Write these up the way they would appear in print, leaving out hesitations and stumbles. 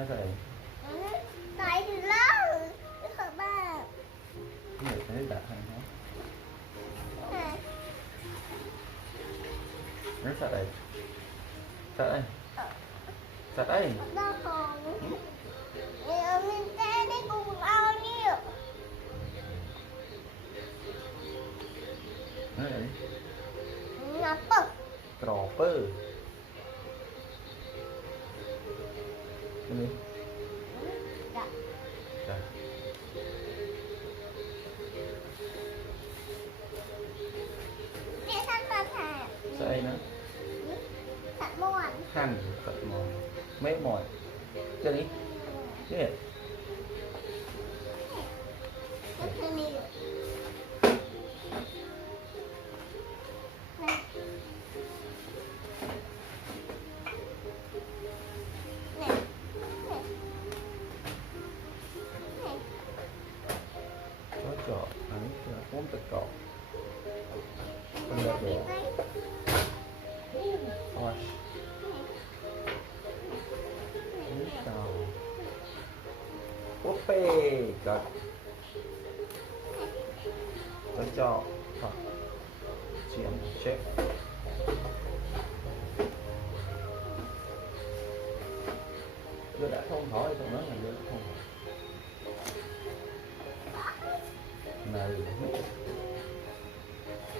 nói vậy. Tại thì lớn các bạn. Cái này thấy đặt hay không? Nó sao đây? Sao đây? Sao đây? Đâu còn. Mình sẽ đi cùng ao nhiều. Nói vậy. Ngapa? Dropper. Cái gì? Dạ. Dạ. Cái thân ta thả. Sao đây nữa? Thật buồn. Khăn cận mỏi mệt mỏi chơi đi cái Rất là nhiều. Này. Này. Này. Này. có trọ ấy bốn tật cọ con đẹp đồ wash chào ok cật có trọ hoặc chuyện check đưa đã không hỏi tụi nó là đưa đã không hỏi này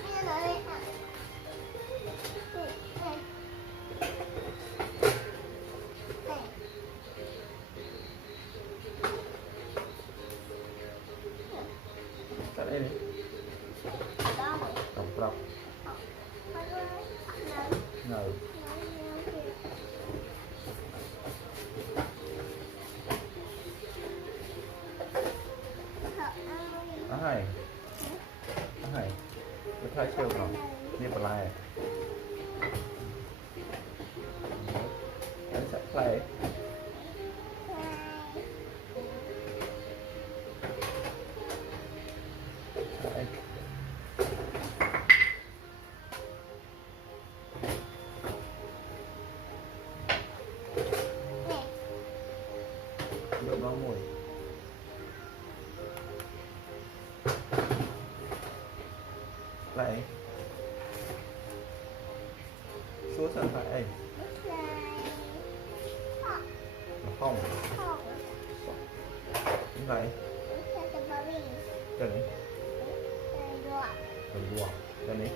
Bây giờ đây hả? Này. Này. Này. cái đây đi Đâu? tổng trọc ngờ ai ai cái thái siêu rồi đi vào lại anh sẽ play đây được bao mùi lại xuống sân phải nó không như vậy cái này mình luộc cái này